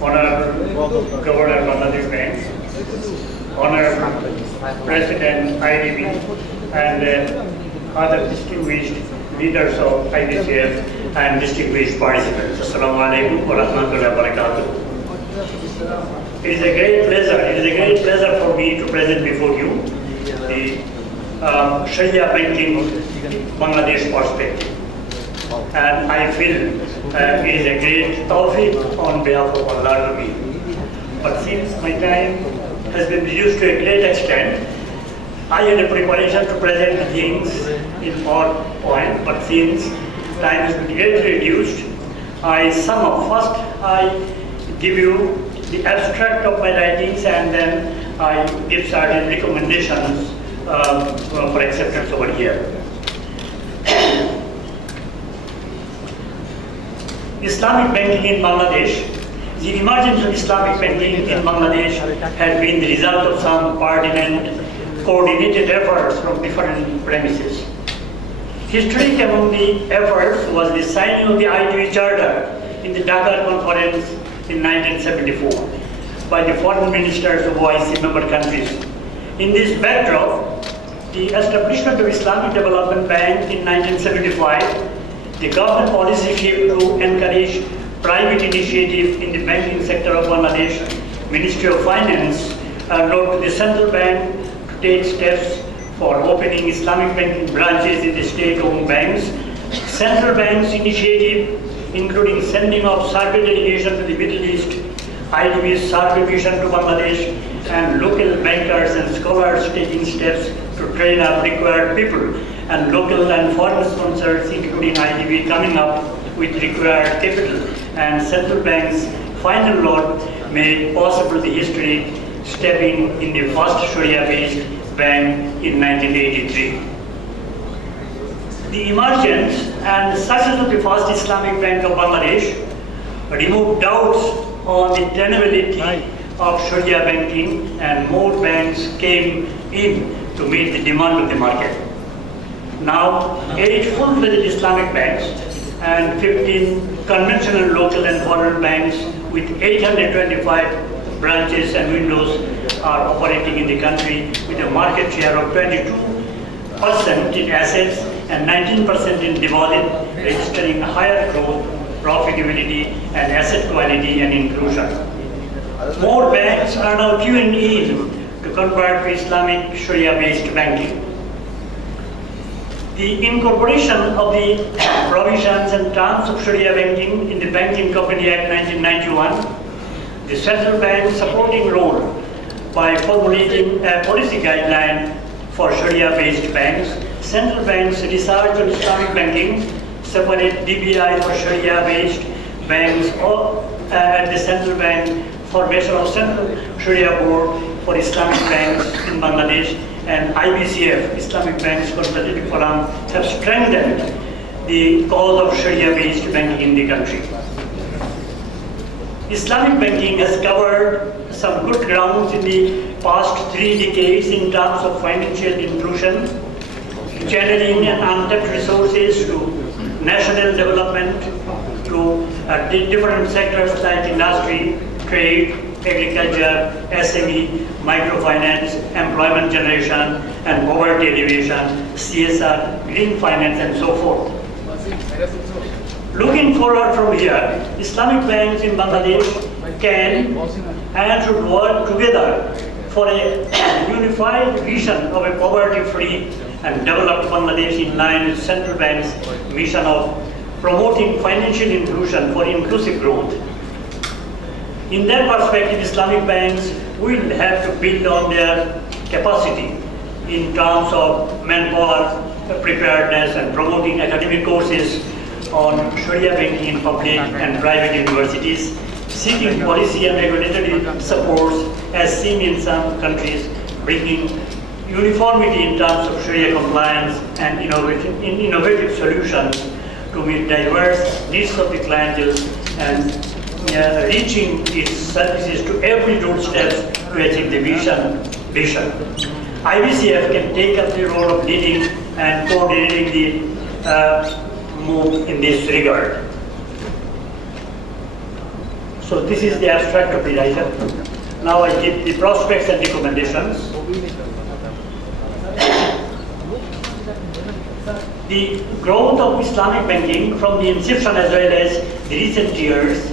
Honorable Governor Bangladesh Bank, Honorable President IDB, and other distinguished leaders of IBCF and distinguished participants. Assalamu alaikum wa rahmatullahi wa barakatuh. It is a great pleasure for me to present before you the Shariah banking Bangladesh perspective. And I feel it is a great tawfiq on behalf of Allah to me. But since my time has been reduced to a great extent, I had a preparation to present things in PowerPoint, but since time has been greatly reduced, I sum up. First, I give you the abstract of my writings, and then I give certain recommendations for acceptance over here. Islamic banking in Bangladesh. The emergence of Islamic banking in Bangladesh had been the result of some pertinent, coordinated efforts from different premises. Historic among the efforts was the signing of the IDB Charter in the Dhaka Conference in 1974 by the foreign ministers of OIC member countries. In this backdrop, the establishment of Islamic Development Bank in 1975, the government policy shift to encourage private initiative in the banking sector of Bangladesh, Ministry of Finance wrote to the central bank to take steps for opening Islamic banking branches in the state-owned banks. Central bank's initiative, including sending of survey delegation to the Middle East, IDB's survey mission to Bangladesh, and local bankers and scholars taking steps to train up required people, and local and foreign sponsors, including IDB, coming up with required capital, and central bank's final note made possible the history stepping in the first Sharia-based bank in 1983. The emergence and success of the first Islamic Bank of Bangladesh removed doubts on the tenability of Sharia banking, and more banks came in to meet the demand of the market. Now, 8 full-fledged Islamic banks and 15 conventional local and foreign banks with 825 branches and windows are operating in the country with a market share of 22% in assets and 19% in deposit, registering higher growth, profitability, and asset quality and inclusion. More banks are now queuing in to convert to Islamic Sharia-based banking. The incorporation of the provisions and terms of Sharia banking in the Banking Company Act 1991, the central bank's supporting role by formulating a policy guideline for Sharia-based banks, central bank's research on Islamic banking, separate DBI for Sharia-based banks, or at the central bank, formation of Central Sharia Board for Islamic banks in Bangladesh, and IBCF, Islamic Banks Consultative Forum, have strengthened the cause of Sharia-based banking in the country. Islamic banking has covered some good grounds in the past 3 decades in terms of financial inclusion, channeling and untapped resources to national development through different sectors like industry, trade, agriculture, SME, microfinance, employment generation, and poverty alleviation, CSR, green finance, and so forth. Looking forward from here, Islamic banks in Bangladesh can and should work together for a unified vision of a poverty-free and developed Bangladesh in line with central bank's mission of promoting financial inclusion for inclusive growth. In that perspective, Islamic banks will have to build on their capacity in terms of manpower, preparedness, and promoting academic courses on Sharia banking in public and private universities, seeking policy and regulatory supports as seen in some countries, bringing uniformity in terms of Sharia compliance and innovative solutions to meet diverse needs of the clientele, and reaching its services to every doorstep to achieve the vision. IBCF can take up the role of leading and coordinating the move in this regard. So this is the abstract of the writer. Now I give the prospects and recommendations. The growth of Islamic banking from the inception as well as the recent years,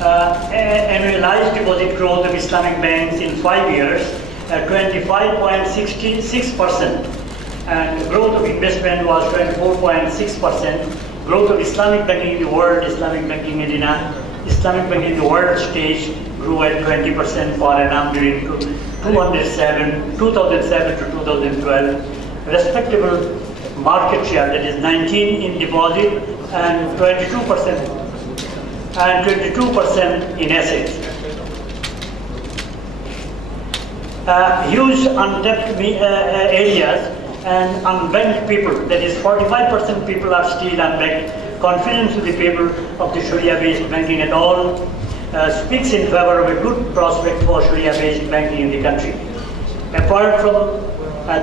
annualized deposit growth of Islamic banks in 5 years at 25.66%, and growth of investment was 24.6%. Growth of Islamic banking in the world, Islamic banking arena, Islamic banking in the world stage grew at 20% per annum during 2007 to 2012. Respectable market share, that is 19 in deposit and 22% in assets. Huge untapped areas and unbanked people, that is 45% people are still unbanked. Confidence of the people of the Sharia-based banking at all speaks in favor of a good prospect for Sharia-based banking in the country. Apart from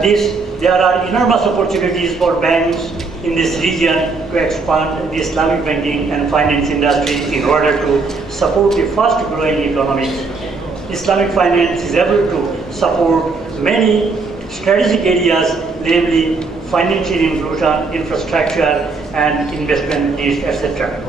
this, there are enormous opportunities for banks in this region to expand the Islamic banking and finance industry in order to support the fast-growing economies. Islamic finance is able to support many strategic areas, namely financial inclusion, infrastructure, and investment needs, etc.